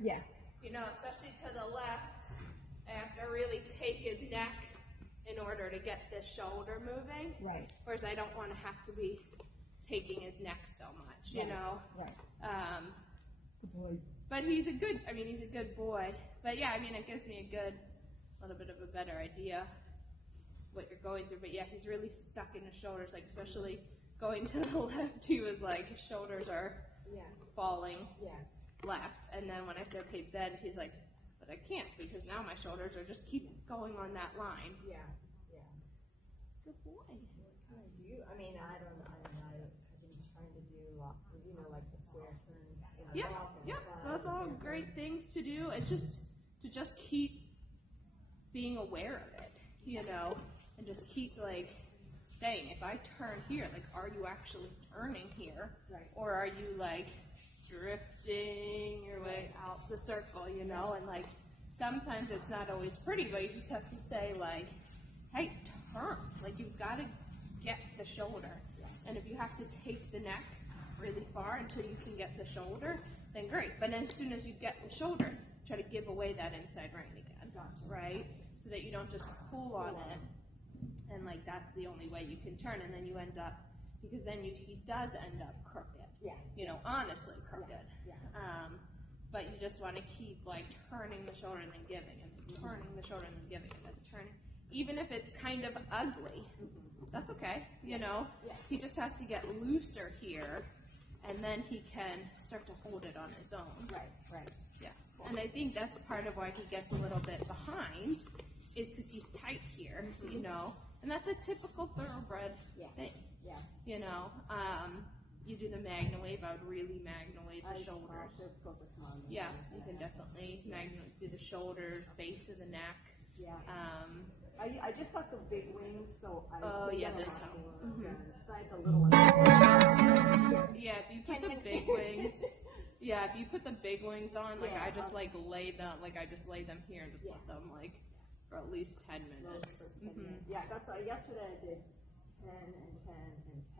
Yeah. You know, especially to the left, I have to really take his neck in order to get this shoulder moving. Right. Whereas I don't want to have to be taking his neck so much, you know? Right. Good boy. But he's a good, I mean, he's a good boy. But yeah, I mean, it gives me a little bit of a better idea what you're going through. But yeah, he's really stuck in his shoulders, like especially going to the left, he was like, his shoulders are falling left. And then when I said, okay, bend, he's like, but I can't because now my shoulders are just keep going on that line. Yeah. Good boy. I mean, I've been trying to do, you know, like the square turns. Yeah, those are all great things to do. It's just to keep being aware of it, you know, and just keep like saying, if I turn here, like, are you actually turning here? Right. Or are you like drifting your way out the circle, you know? And like, sometimes it's not always pretty, but you just have to say like, hey, turn. Like, you've got to get the shoulder. And if you have to take the neck really far until you can get the shoulder, then great. But as soon as you get the shoulder, try to give away that inside rein again, right? So that you don't just pull on it, and like that's the only way you can turn, and then you end up, because then he does end up crooked. Yeah. You know, honestly crooked. Yeah. But you just want to keep like turning the shoulder and then giving, and turning the shoulder and then giving, and then turning. Even if it's kind of ugly, that's okay, you know? Yeah. He just has to get looser here, and then he can start to hold it on his own. Right. Yeah. And I think that's part of why he gets a little bit behind, is because he's tight here, you know? And that's a typical thoroughbred thing. Yeah. You know? You do the magna wave, I would really magna wave the shoulders. Yeah, you can definitely magna do the shoulders, base of the neck. Yeah. I just got the big wings, so I this help. So I had the little ones. Yeah, if you put the big wings, if you put the big wings on, like I just like lay them, I just lay them here and just let them like for at least 10 minutes. Yeah, that's why yesterday I did 10 and 10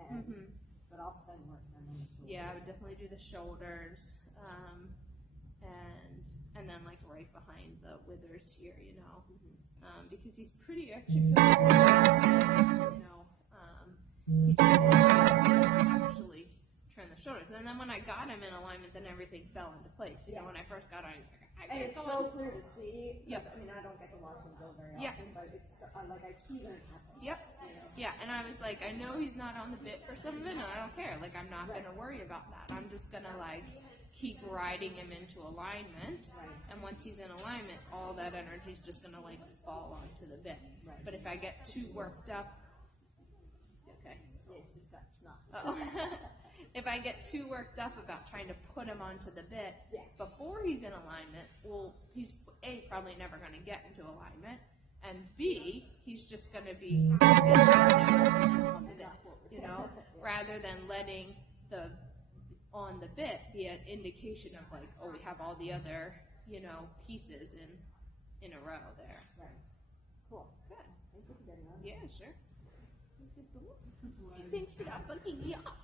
and 10, but I'll spend more time on the shoulders. Yeah, I would definitely do the shoulders, and then like right behind the withers here, you know. Because he's pretty actually, you know, he actually turn the shoulders. And then when I got him in alignment, then everything fell into place. You know, when I first got him, I and it's so clear to see. Yep. I mean, I don't get to watch him go very often, but it's like I see them happen. Yep. You know? Yeah, and I was like, I know he's not on the bit for some of it, and I don't care. Like, I'm not going to worry about that. I'm just going to like keep riding him into alignment, and once he's in alignment, all that energy is just going to like fall onto the bit. But if I get too worked up, if I get too worked up about trying to put him onto the bit before he's in alignment, well, he's A, probably never going to get into alignment, and B, he's just going to be on the bit, you know, rather than letting the on the bit be an indication of like, oh, we have all the other, you know, pieces in a row there. Right. Cool. Good. Thank you for getting on. Yeah, sure. Thanks for not bugging me off.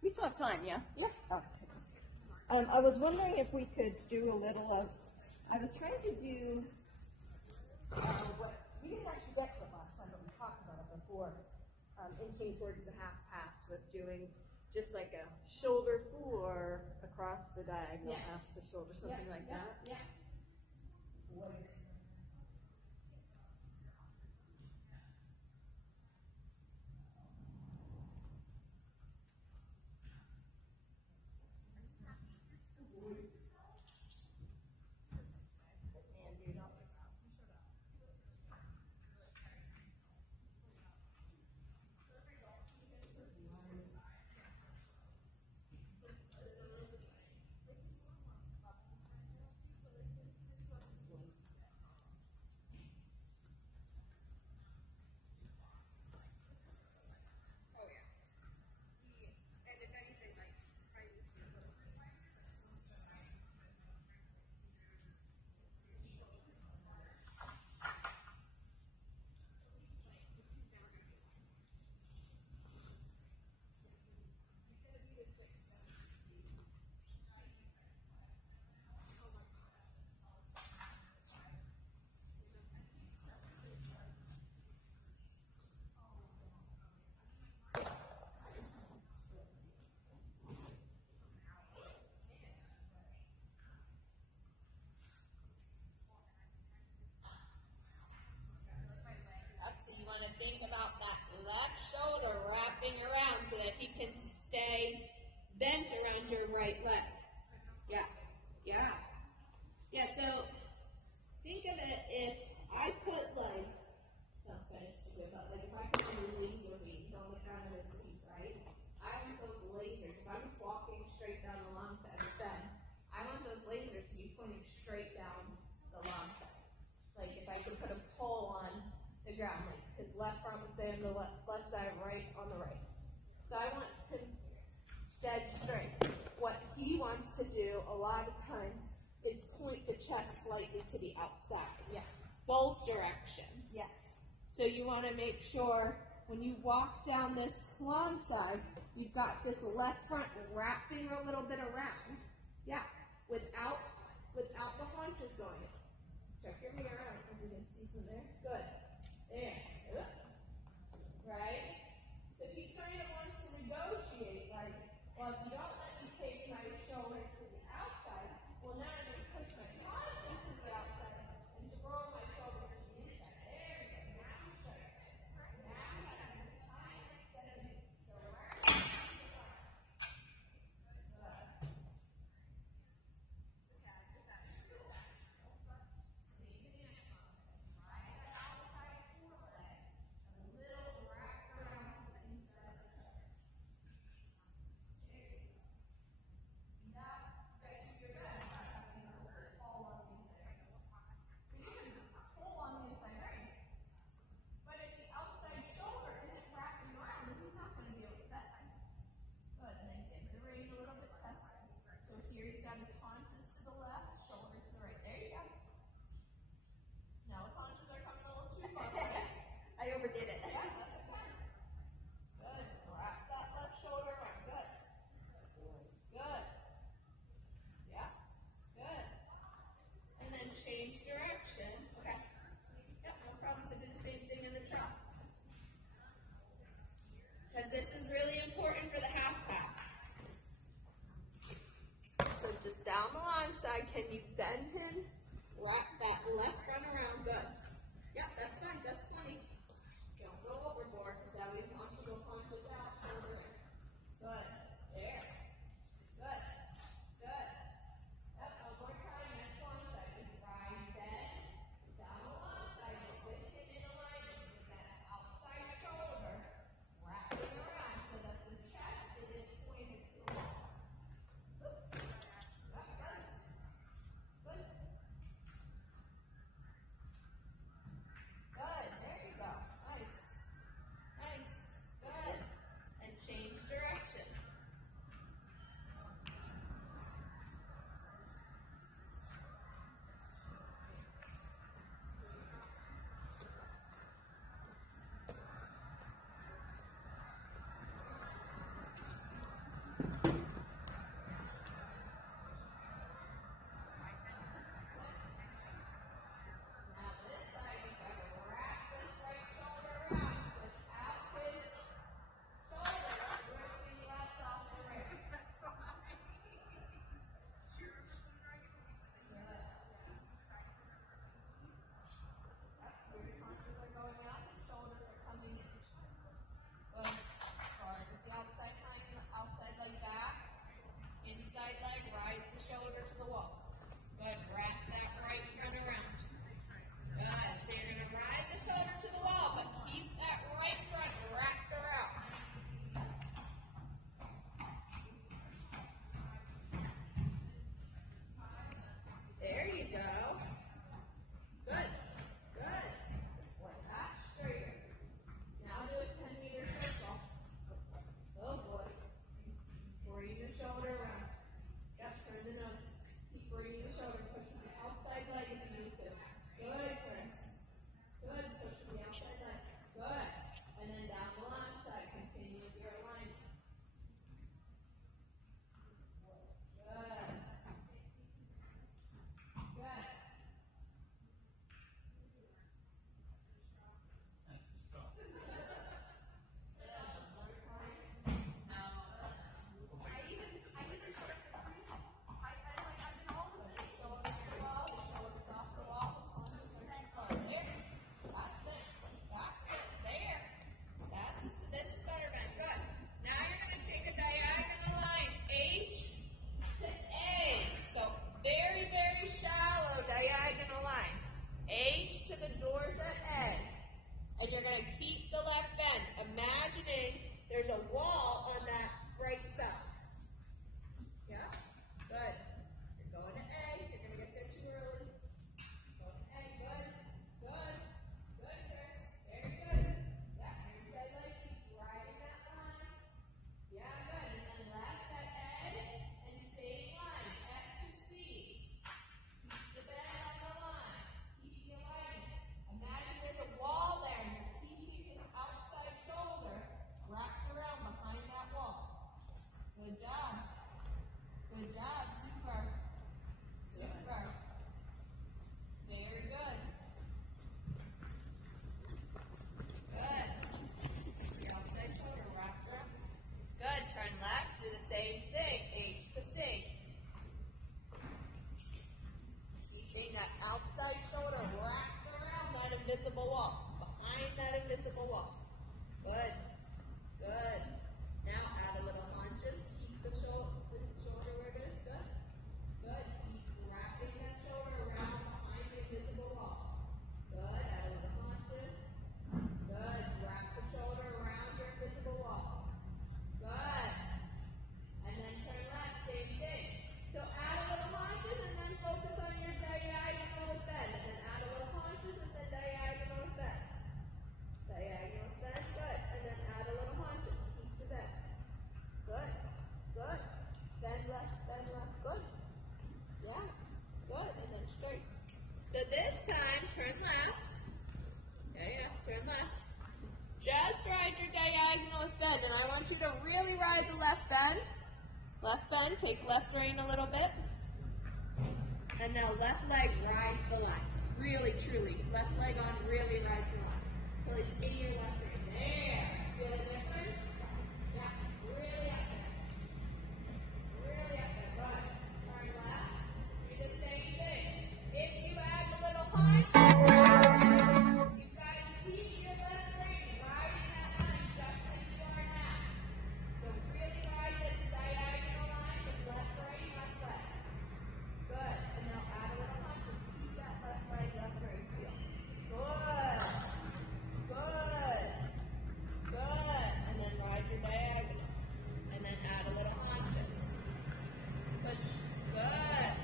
We still have time, yeah? Yeah. Oh. I was wondering if we could do a little of, I was trying to do what we didn't actually get to it last time, but we talked about it before, inching towards the half pass with doing just like a shoulder four across the diagonal past the shoulder, something like that. Yeah. think about that left shoulder wrapping around so that he can stay bent around your right leg. Yeah, yeah. Yeah, so think of it if I put like, sounds kind of stupid, but like if I put a laser beam on the front of his feet, right? I want those lasers, if I'm just walking straight down the long side of the bed, I want those lasers to be pointing straight down the long side. Like if I could put a pole on the ground, like his left arm would say on the left side, right on the right. So I want him dead straight. What he wants to do a lot of times is point the chest slightly to the outside. Yeah. Both directions. Yeah. So you want to make sure when you walk down this long side, you've got this left front wrapping a little bit around. Yeah. Without the haunches going in. Check your mirror. I don't know if you can see from there. Good. There. Good. Right? So he kind of wants to negotiate, like, well, if you don't let me take my shoulder to the outside, well, now I'm going to push my haunches to the outside and throw my shoulder to the inside. There we go. Now I'm straight. Now he has the time instead of direct. I overdid it. Yeah, that's fine. Good. Wrap that left shoulder around. Good. Good. Yeah. Good. And then change direction. Okay. Yep, no problem. So do the same thing in the trot. Because this is really important for the half pass. So just down the long side, can you bend him? Wrap that left run around. Good. Yep, that's fine. That's plenty. Don't go overboard because that way you want to go punches out, shoulder in. Good. There. Good. Good. Yep, one more time. Next long side. Just right bend. Down the long side. Get with it in alignment with that outside shoulder. Wrapping around so that the chest isn't pointed to the wall. Yep, good. shoulders at A. And you're going to keep the left bend, imagining there's a wall on that right side. Yeah? Good. You're going to A. You're going to get there too early. Go to A. Good. Good. Good, Chris. Very good. Yeah, inside leg keeps riding that line. Yeah, good. And then left at A and same line. F to C. Keep the bend on the line. Keep the alignment. Imagine there's a wall there and you're keeping his outside shoulder wrapped around behind that wall. Good job. Good job. Super. Super. Very good. Good. Your outside shoulder wrapped around. Good. Turn left. Do the same thing. H to C. Keeping that outside shoulder wrapped around that invisible wall. Behind that invisible wall. Good. Good. Now add a little hunches. Keep the shoulder where it is. Good. Good. Keep wrapping that shoulder around behind the invisible wall. Good. Add a little hunches. Good. Wrap the shoulder around your invisible wall. Good. And then turn left. Same thing. So add a little hunches and then focus on your diagonal bend. And then add a little hunches and then diagonal bend. Diagonal bend. Good. And then add a little hunches. Keep the bend. Good. Good. Bend left. Bend left. Good. Yeah. Good. And then straight. So this time, turn left. Yeah. Turn left. Just ride your diagonal bend. And I want you to really ride the left bend. Left bend. Take left rein a little bit. And now left leg rides the line. Really, truly. Left leg on really rides the line. Until it's in your left rein. There. Feel the difference? Yeah. Really up there. Really up there. Good. Turn left. Do the same thing. If you add a little hunch, you've got to keep your left rein riding that line just like you are now. So really ride the diagonal line with left rein, left leg. Good. And now add a little hunch and keep that left leg, left rein feel. Good. Good. Good. And then ride your diagonal. And then add a little hunches. Push. Good.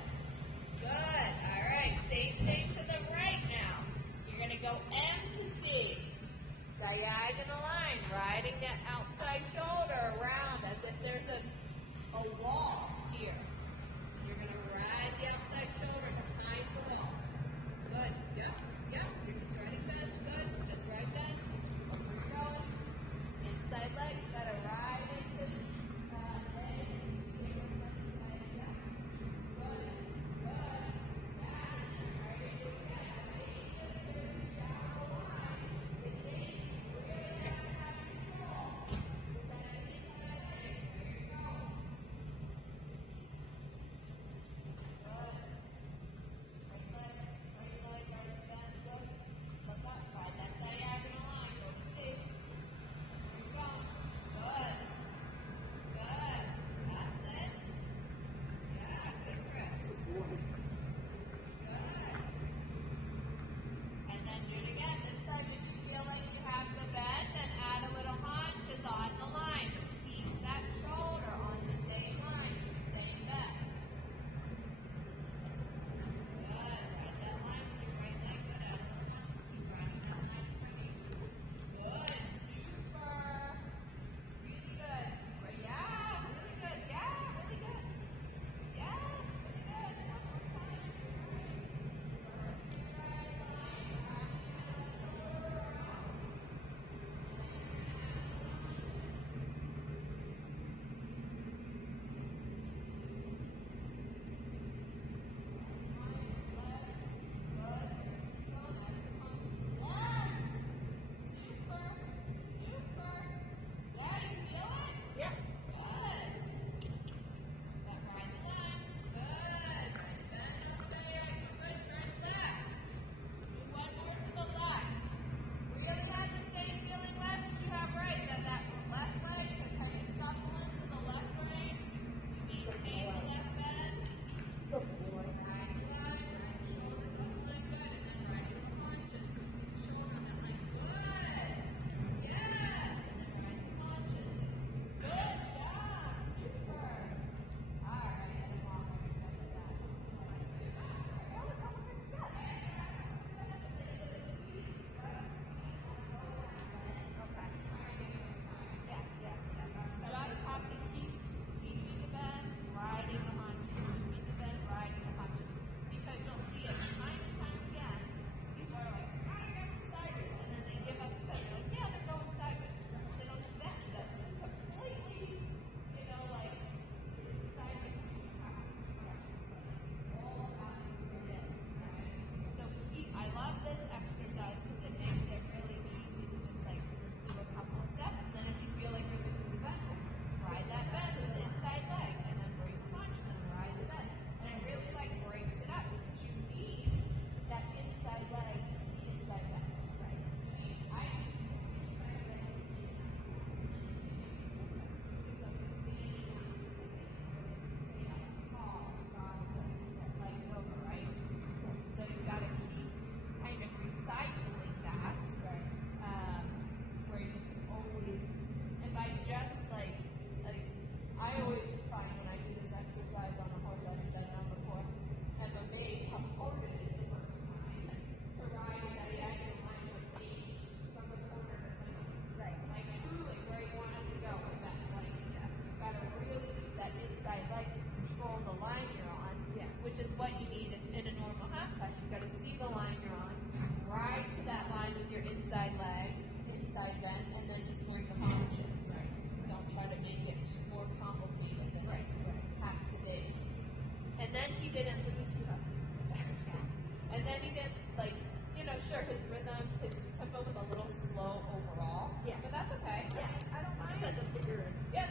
Good. All right. Same thing to the right now. You're going to go M to C. Diagonal line. Riding that outside shoulder around as if there's a wall here. You're going to ride the outside shoulder behind the wall. Good. Yep. Yep. You're just riding bend. Good. Just ride bend. Where you're going. Inside legs. Got to ride into the leg. Good. Good. Right leg, right leg.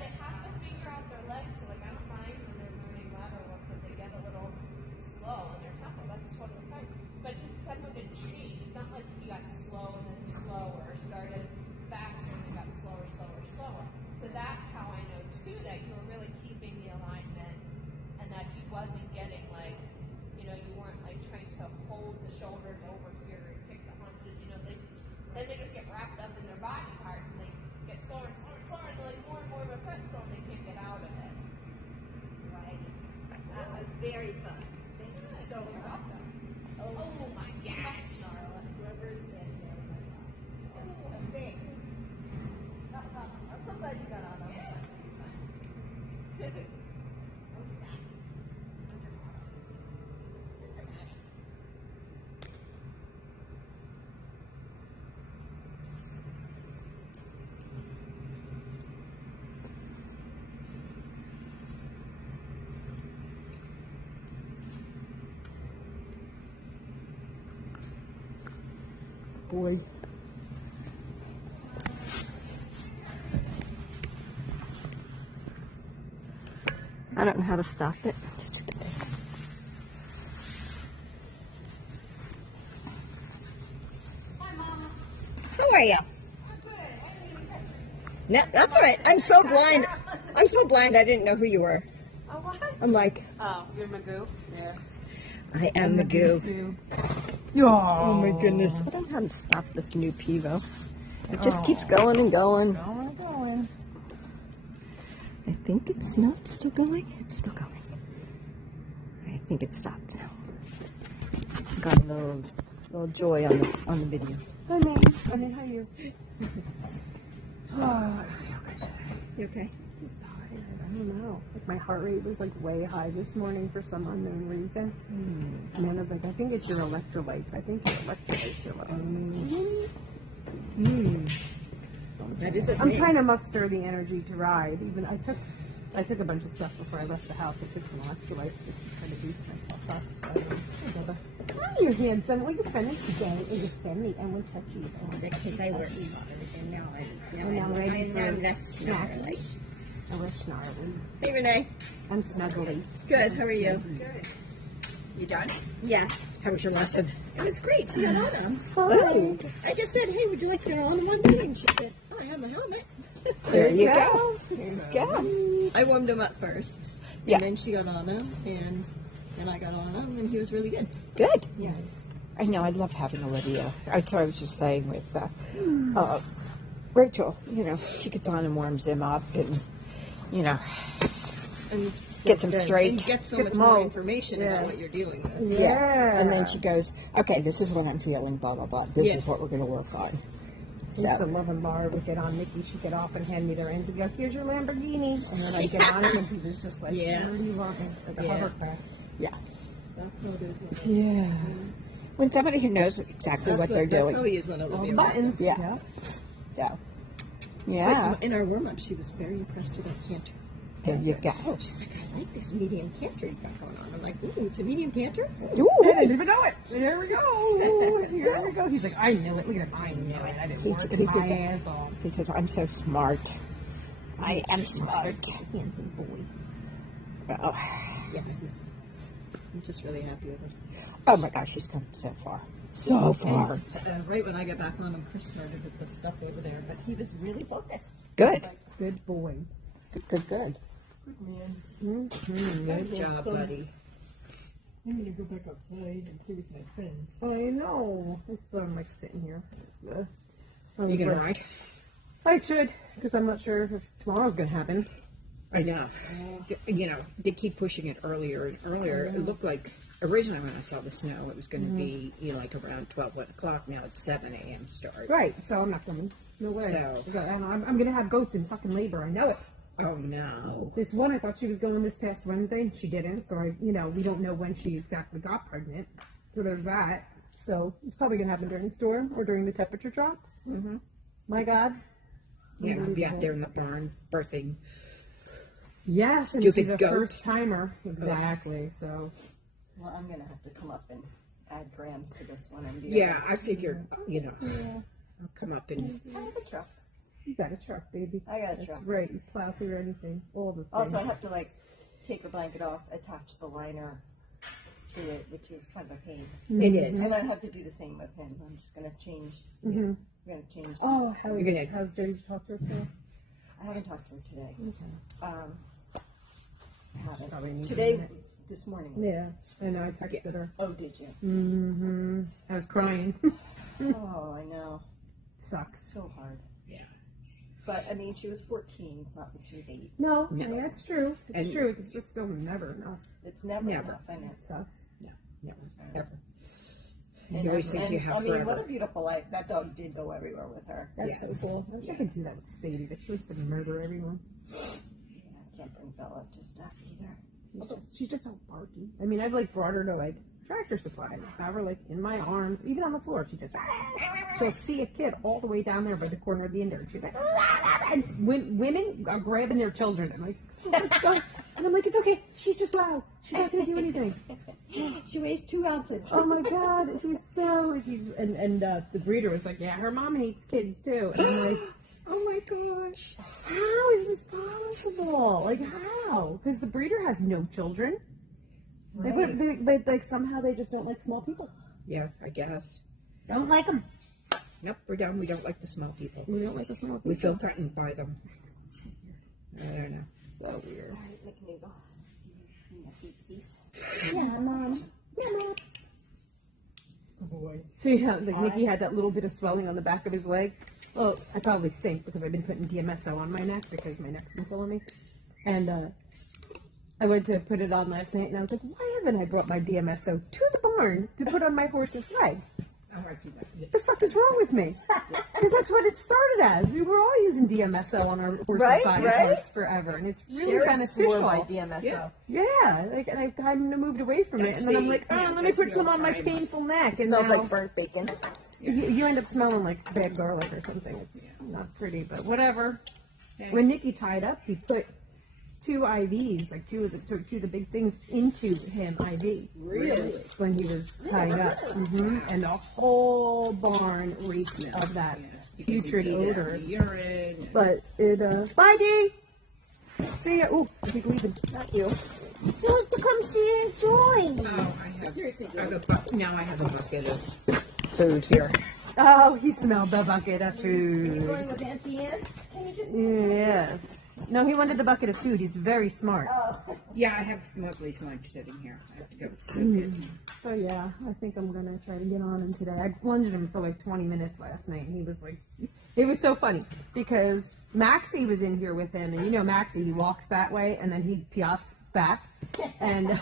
they have to figure out their legs. So like I don't mind when they're learning ladder work, but they get a little slow and they're tough. That's totally fine. But this time of it changed. It's not like he got slow and then slower, started faster and then got slower, slower, slower. So that's how I know too that you were really keeping the alignment and that he wasn't getting like, you know, you weren't like trying to hold the shoulders over here and kick the haunches. You know, then they just get wrapped up in their body parts and they get slower and slower and slower and like more and more of a pretzel and they can't get out of it. Right. That was very fun. Thank you so much. Oh my gosh. Charlotte, whoever's standing there. Oh, thank you. I'm so glad you got on them. Yeah, it's fun. Boy. I don't know how to stop it. How are you? No, that's all right. I'm so blind. I'm so blind I didn't know who you were. Oh, what? I'm like, Oh, you're Magoo? Yeah. I am Magoo. Too. Oh my goodness. I don't know how to stop this new Pivo. It just keeps going and going. Going. I think it's not still going. It's still going. I think it stopped now. Got a little joy on the video. Hi, Mom. I mean, how are you? Oh, I feel good today. You okay? Just tired. I don't know. Like, my heart rate was, like, way high this morning for some unknown reason. And then I was like, I think it's your electrolytes. I think your electrolytes are low. So That is a I'm thing. trying to muster the energy to ride. Even I took a bunch of stuff before I left the house. I took some electrolytes just to try to boost myself up. But, hi, you're handsome. Will you finish today? Will you finish? I want touchies. Because I worked hard and now I'm ready for I'm less snarly. I was snarly. Hey Renee. I'm snuggly. Good. How are you? Good. You done? Yeah. How was your lesson? It was great. She got on them. Hi. I just said, hey, would you like to get on one day? And she said, oh, I have a helmet. There you go. There you go. I warmed him up first. Yeah. And then she got on him, and then I got on him, and he was really good. Good. Yeah. I know. I love having Olivia. I was just saying with Rachel. You know, she gets on and warms him up, and you know, And gets him straight. And get so Gets much more more. information Yeah. about what you're dealing with. Yeah. And then she goes, okay, this is what I'm feeling. Blah blah blah. This Yeah. is what we're going to work on. I used to So, love when Laura would get on Nikki. She'd get off and hand me their ends and go, here's your Lamborghini. And then I'd get on it and he was just like, Yeah. what do you want? Like a Yeah. hovercraft. yeah. That's what it is. Yeah. When somebody who knows exactly what they're That's how doing. he is when All Olivia the was. buttons. Yeah. So, yeah. Like, in our warm-up, she was very impressed with that canter. There you go. She's like, I like this medium canter you got going on. I'm like, ooh, it's a medium canter? Ooh. I didn't even know it. There we go. Here we go. He's like, I knew it. Look at him. I knew it. I didn't He- work he my says- ass off. He says, I'm so smart. I am smart. Handsome boy. Oh, Yeah, I'm just really happy with it. oh my gosh, she's come so far. So far. And, right when I got back on him, Chris started with the stuff over there, but he was really focused. Good. Good boy. Good, good, good. Good job, buddy. I'm gonna go back outside and play with my friends. I know. So I'm like sitting here. You gonna ride? I should, because I'm not sure if tomorrow's gonna happen. I know. You know, they keep pushing it earlier and earlier. It looked like originally when I saw the snow, it was going to be like around 12 o'clock. Now it's 7 a.m. start. Right. So I'm not coming. No way. So- I'm gonna have goats in fucking labor. I know it. Oh no. This one, I thought she was going this past Wednesday. She didn't. So we don't know when she exactly got pregnant. So there's that. So it's probably gonna happen during the storm or during the temperature drop. Mm-hmm. My God. Yeah, I'll be out there in the barn birthing. Yes, and Stupid she's a goats. first timer. Exactly. So Well, I'm going to have to come up and add grams to this one. And Yeah, I figured, I'll come up and I have a truck. You got a truck, baby. I got a That's truck. right. You plow through anything, all the things. Also, I have to like take the blanket off, attach the liner to it, which is kind of a pain. It is. And I have to do the same with him. I'm just gonna change. Mm-hmm. I'm gonna change. Oh, You're gonna- how's Jody? Did you talk to her today? I haven't talked to her today. Okay. I Probably haven't. need Today, to. this morning. Was, Yeah, I know. I texted her. Oh, did you? Mm-hmm. I was crying. Oh, I know. Sucks. So hard. Yeah. But I mean, she was 14. It's not like she was 8. No, No. I mean, that's true. It's And- true. It's just still never enough. It's never Never. enough. I know. It sucks. Never. Ever. And, You always think you have I mean, forever. what a beautiful life. That dog did go everywhere with her. That's Yeah. so cool. I wish I could do that with Sadie, but she wants to murder everyone. Yeah, I can't bring Bella to stuff either. She's just so barky. I mean, I've like brought her to like Tractor Supply and have her like in my arms, even on the floor. She'll see a kid all the way down there by the corner of the indoor. She's like, and women are grabbing their children. I'm like, oh, let's go. And I'm like, it's okay. She's just loud. She's not gonna do anything. She weighs 2 ounces. Oh my god, and the breeder was like, yeah, her mom hates kids too. And I'm like, oh my gosh, how is this possible? Like how? Because the breeder has no children. Right. But like somehow they just don't like small people. Yeah, I guess. Don't like them. Nope, we're done. We don't like the small people. We don't like the small people. We feel threatened by them. I don't know. so weird. All right, look, Nigel. Yeah, mom. Yeah, mom. Oh boy. So yeah, like Nikki had that little bit of swelling on the back of his leg. Well, I probably stink because I've been putting DMSO on my neck because my neck's been pulling me. And I went to put it on last night and I was like, why haven't I brought my DMSO to the barn to put on my horse's leg? Oh, I do that. What the fuck is wrong with me? Because that's what it started as. We were all using DMSO on our horse's Right, body right? parts forever, and it's really Sherry beneficial. swore by DMSO. Yeah. Yeah, like, and I kind of moved away from it, That's and then I'm the- like, oh, yeah, let me that's put the some on my alternative. painful neck. It And smells now like burnt bacon. you end up smelling like bad garlic or something. It's not pretty, but whatever. Hey. When Nikki tied up, he put 2 IVs, like two of the big things, into him IV. Really? When he was tying up, and the whole barn reeked of that Because putrid you eat it odor. out of the urine. and- But it, bye Dee! See ya. Ooh, he's leaving. Not you. He wants to come see Joy. Oh, now I have a bucket of food here. Oh, he smelled the bucket of food. Going with Auntie Ann? Can you just Yes. No, he wanted the bucket of food. He's very smart. Yeah, I have Mowgli's lunch sitting here. I have to go soak it. So yeah, I think I'm gonna try to get on him today. I lunged him for like 20 minutes last night, and he was like, it was so funny because Maxie was in here with him, and you know Maxie, he walks that way, and then he piafs back, and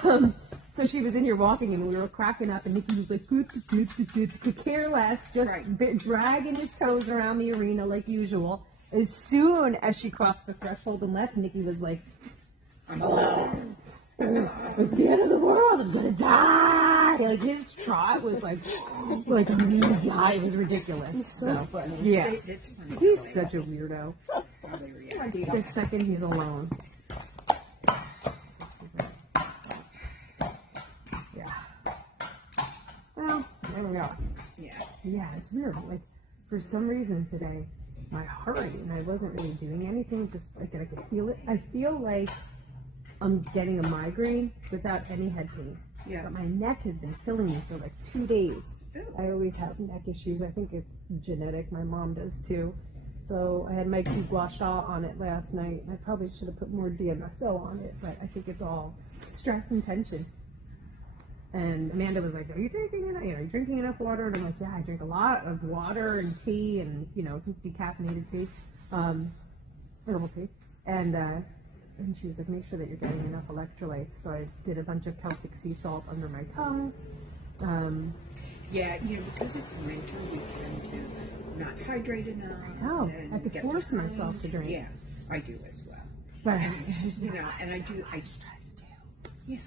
so she was in here walking, and we were cracking up, and Nikki was like, could care less, just dragging his toes around the arena like usual. As soon as she crossed the threshold and left, Nikki was like, it's the end of the world, I'm gonna die! Like, his trot was like I'm gonna die. It was ridiculous. So funny. Yeah. It's funny. He's such a weirdo. How they react. The second he's alone. Yeah. Well, there we go. Yeah. Yeah, it's weird. Like, for some reason today, my heart rate, and I wasn't really doing anything, just like I could feel it. I feel like I'm getting a migraine without any head pain. Yeah. But my neck has been killing me for like 2 days. I always have neck issues. I think it's genetic. My mom does too. So I had Mike do gua sha on it last night. I probably should have put more DMSO on it, but I think it's all stress and tension. And Amanda was like, are you drinking enough? Are you drinking enough water? And I'm like, yeah, I drink a lot of water and tea and, decaffeinated tea, herbal tea. And she was like, make sure that you're getting enough electrolytes. So I did a bunch of Celtic sea salt under my tongue. Yeah, because it's winter, we tend to not hydrate enough. know. and I have to get force behind. myself to drink. Yeah, I do as well. But And I do. Yeah,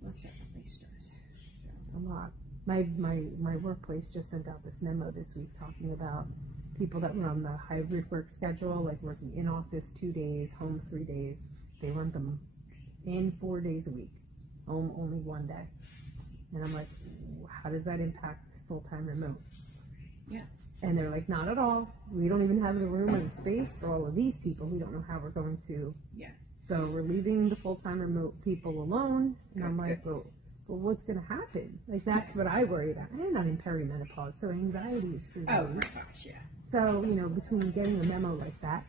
what's that place does? a lot. My workplace just sent out this memo this week talking about people that were on the hybrid work schedule, like working in office 2 days, home 3 days. They want them in 4 days a week, home only 1 day. And I'm like, how does that impact full-time remote? Yeah. And they're like, not at all. We don't even have the room or the space for all of these people. We don't know how we're going to. Yeah. So we're leaving the full-time remote people alone. And I'm like, Good. well, what's going to happen? Like, that's what I worry about. I'm not in perimenopause, so anxiety is through the Oh roof. my gosh, yeah. So, you know, between getting a memo like that,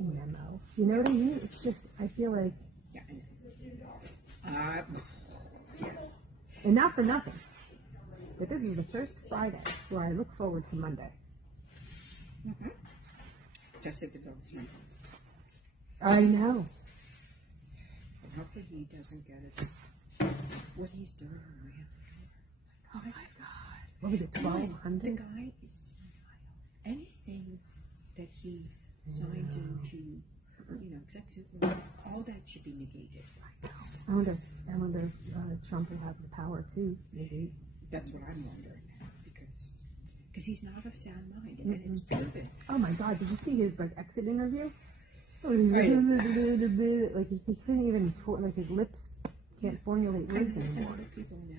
memo, you know what I mean? It's just, I feel like, Yeah. and not for nothing, but this is the first Friday where I look forward to Monday. Just at the dog's number. I know. Hopefully he doesn't get it. What he's doing when we have the Oh my God. What was it, The 1,200? guy is senile. Anything that he signed into, you know, executive order, all that should be negated. I wonder if Trump will have the power too, maybe. That's what I'm wondering, because he's not of sound mind, and it's proven. Oh my God, did you see his like exit interview? Like he couldn't even, like his lips can't formulate words And anymore. other people now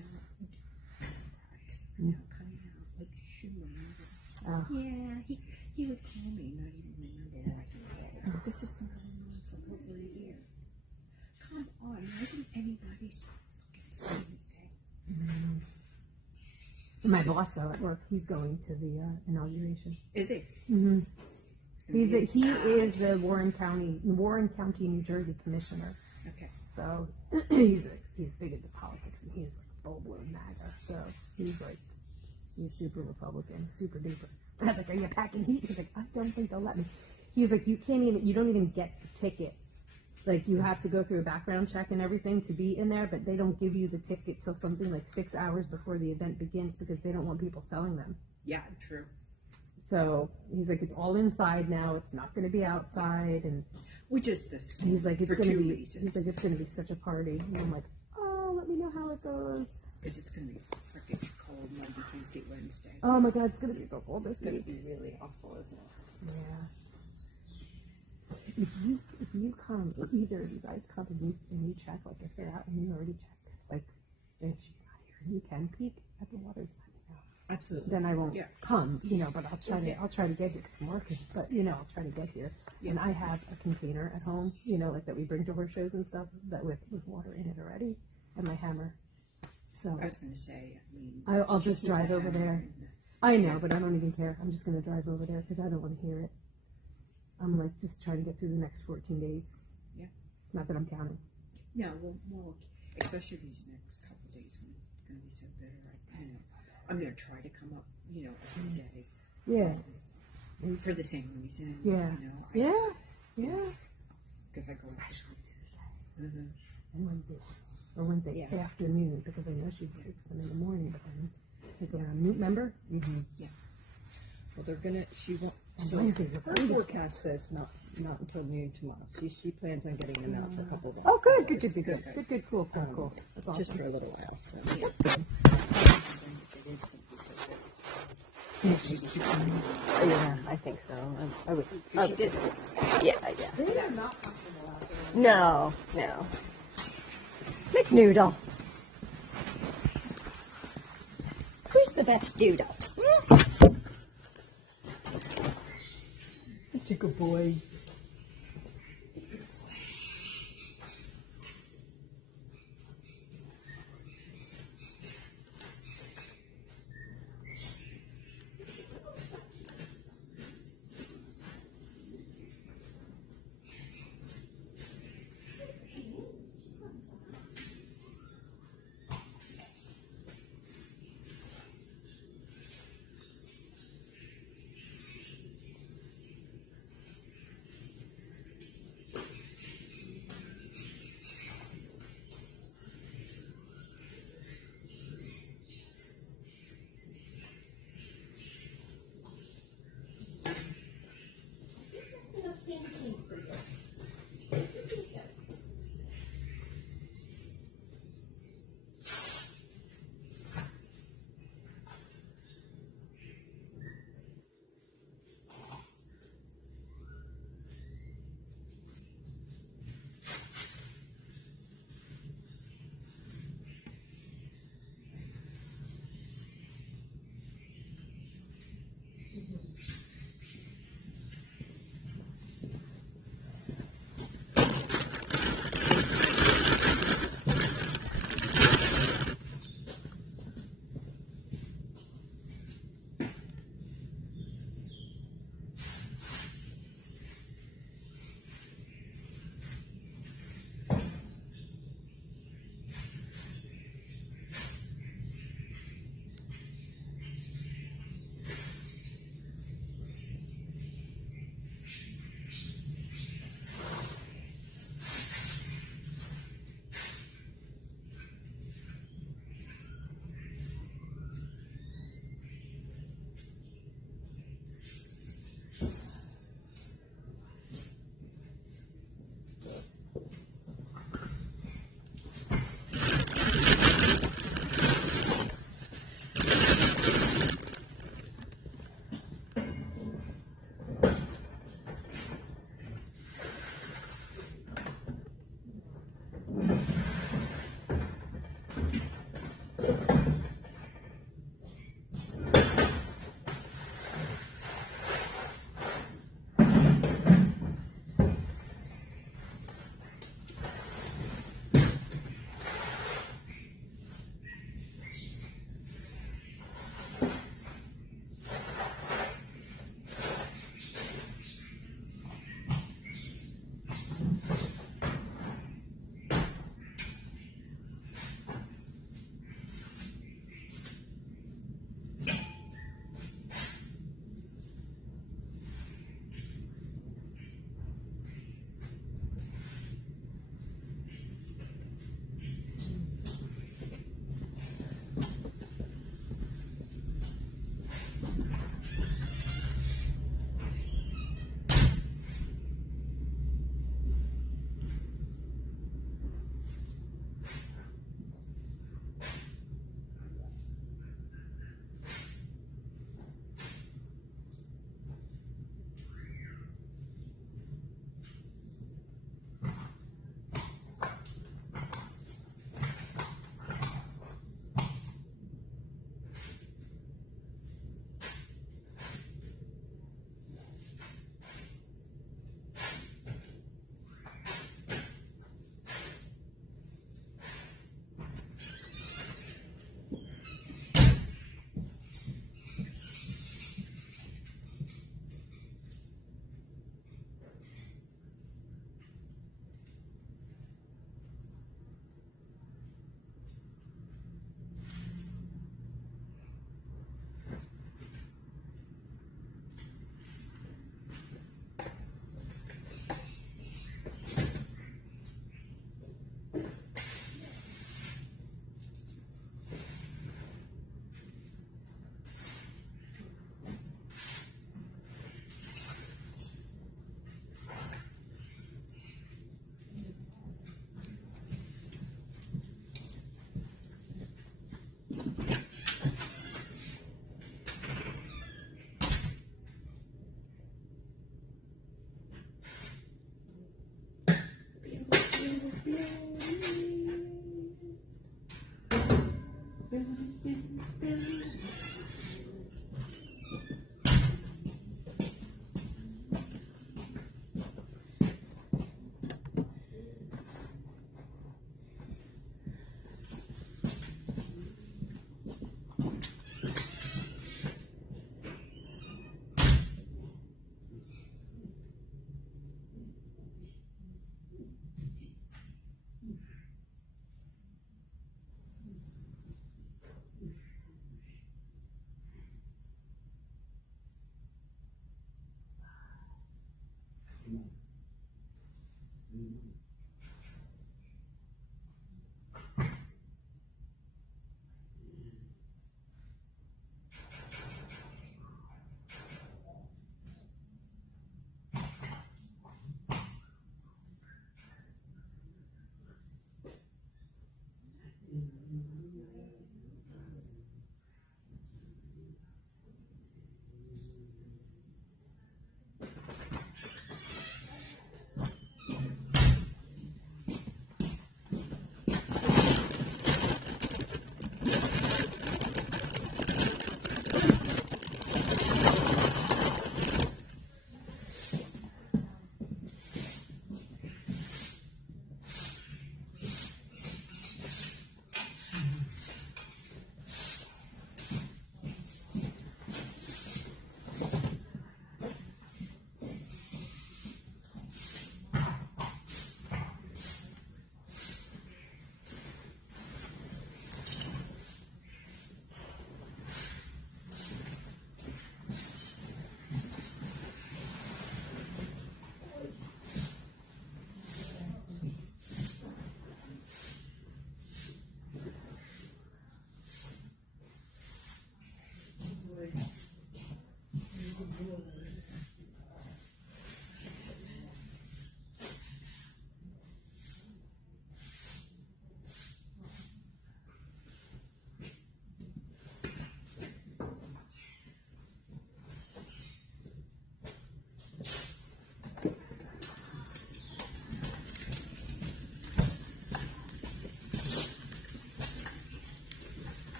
coming out like Schumer. Yeah, he would call me, not even remember why he called. This has been going on for over a year. Come on, why isn't anybody fucking saying anything? My boss though at work, he's going to the inauguration. Is it? Mm-hmm. He is the Warren County, New Jersey commissioner. Okay. So he's big into politics, and he's like full blown MAGA. So he's super Republican, super duper. I was like, "Are you packing heat?" He's like, "I don't think they'll let me." He's like, you don't even get the ticket. Like, you have to go through a background check and everything to be in there, but they don't give you the ticket till something like 6 hours before the event begins because they don't want people selling them. Yeah, true. So he's like, it's all inside now. It's not going to be outside, and Which is this? he's like, it's for going to two be. reasons. He's like, it's going to be such a party. And I'm like, oh, let me know how it goes. Because it's going to be freaking cold Monday, Tuesday, Wednesday. Oh my God, it's going to be so cold this It's going week. to be really awful, isn't it? Yeah. If you come, if either of you guys come and you check, like if they're out and you already checked, like if she's not here and you can peek at the waters, let me know. Absolutely. Then I won't Yeah. come, but I'll try to get here because I'm working. But I'll try to get here. Yeah. And I have a container at home, like that we bring to horse shows and stuff, that with water in it already, and my hammer. So I was going to say, I mean, I'll she just keeps drive a over hammer there. in the- I know, but I don't even care. I'm just gonna drive over there because I don't want to hear it. I'm like just trying to get through the next 14 days. Yeah. Not that I'm counting. No, well, especially these next couple of days when it's going to be so bitter. I'm going to try to come up, every day. Yeah. For the same reason. Yeah. Yeah. Because I go out to school Tuesday. And Wednesday Yeah. afternoon because I know she takes them in the morning, but then they go around. Remember? Yeah. Well, they're gonna. She won't. And So Wednesday's a her party. forecast says not until noon tomorrow. She plans on getting them out for a couple of hours. Oh, good. Cool. That's awesome. Just for a little while. So. Yeah. Yeah, I think so. I would. She did. Yeah. No. McNoodle. Who's the best doodle? Such a good boy.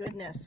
goodness.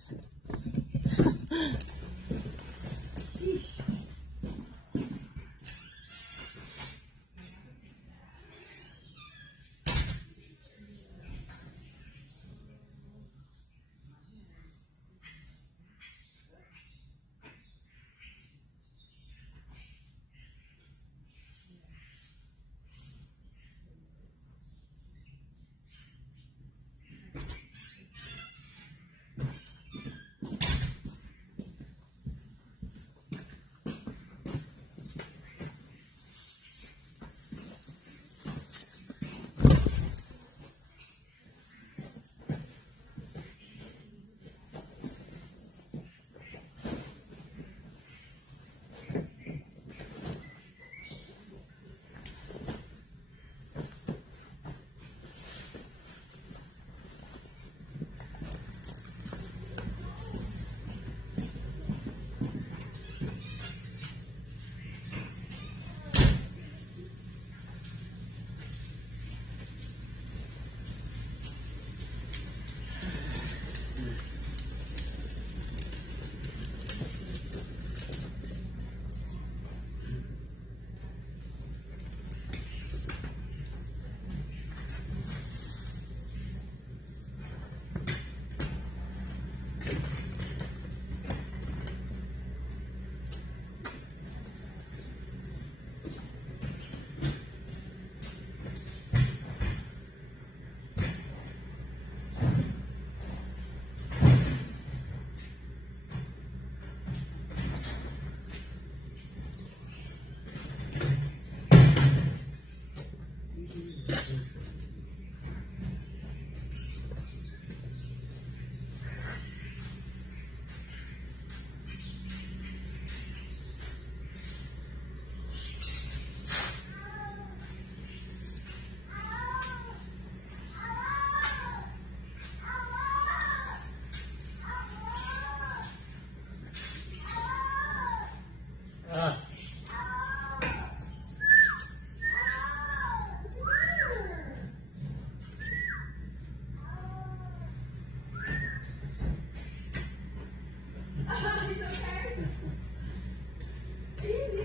He's okay.